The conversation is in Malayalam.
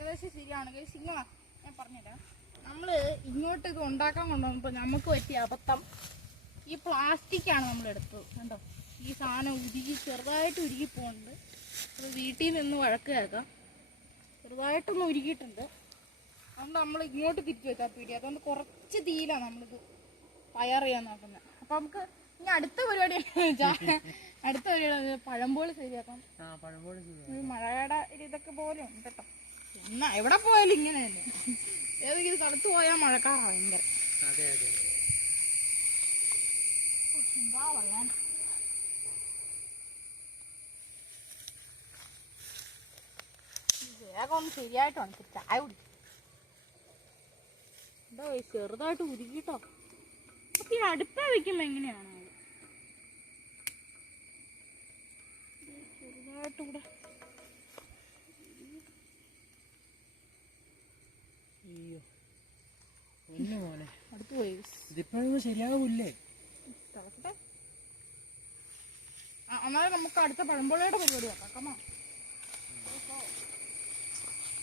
ഏകദേശം ശരിയാണ്. സിംഗ ഞാൻ പറഞ്ഞുതരാം. നമ്മൾ ഇങ്ങോട്ട് ഇത് ഉണ്ടാക്കാൻ കൊണ്ടുവന്നപ്പോൾ നമുക്ക് പറ്റിയ അബദ്ധം, ഈ പ്ലാസ്റ്റിക്കാണ് നമ്മൾ എടുത്തത്. കണ്ടോ, ഈ സാധനം ഉരുകി ചെറുതായിട്ട് ഉരുകി പോകുന്നുണ്ട്. അത് വീട്ടിൽ നിന്ന് വഴക്ക് കേൾക്കാം. ചെറുതായിട്ടൊന്ന് ഉരുകിയിട്ടുണ്ട്. അതുകൊണ്ട് നമ്മൾ ഇങ്ങോട്ട് തിരിച്ചു വെച്ചാൽ പീടി. അതുകൊണ്ട് കുറച്ച് തീയിലാണ് നമ്മളിത് തയ്യാർ ചെയ്യാൻ നോക്കുന്നത്. അപ്പം നമുക്ക് ഇനി അടുത്ത പരിപാടി അടുത്ത പരിപാടി പഴംപോളി ശരിയാക്കാം. മഴയുടെ ഇതൊക്കെ പോലെ ഉണ്ട് കേട്ടോ. എന്നാ എവിടെ പോയാലും ഇങ്ങനെ തന്നെ. ഏതെങ്കിലും തണുത്ത് പോയാൽ മഴക്കാറാണ് ഭയങ്കര. എന്താ പറയാൻ, വേഗം ഒന്ന് ശരിയായിട്ടാണ് ചായ കുടിക്കും. എന്താ ചെറുതായിട്ട് ഉരുക്കിട്ടോ. അപ്പൊ ഈ അടുപ്പ വെക്കുമ്പോ എങ്ങനെയാണ് ചെറുതായിട്ട് കൂടെ അടുത്ത് പോയി ഇതിപ്പോഴൊന്നും ശരിയാകൂല്ലേ? തിളക്കട്ടെ. എന്നാലും നമുക്ക് അടുത്ത പഴംപൊളിയുടെ പരിപാടി നോക്കാം.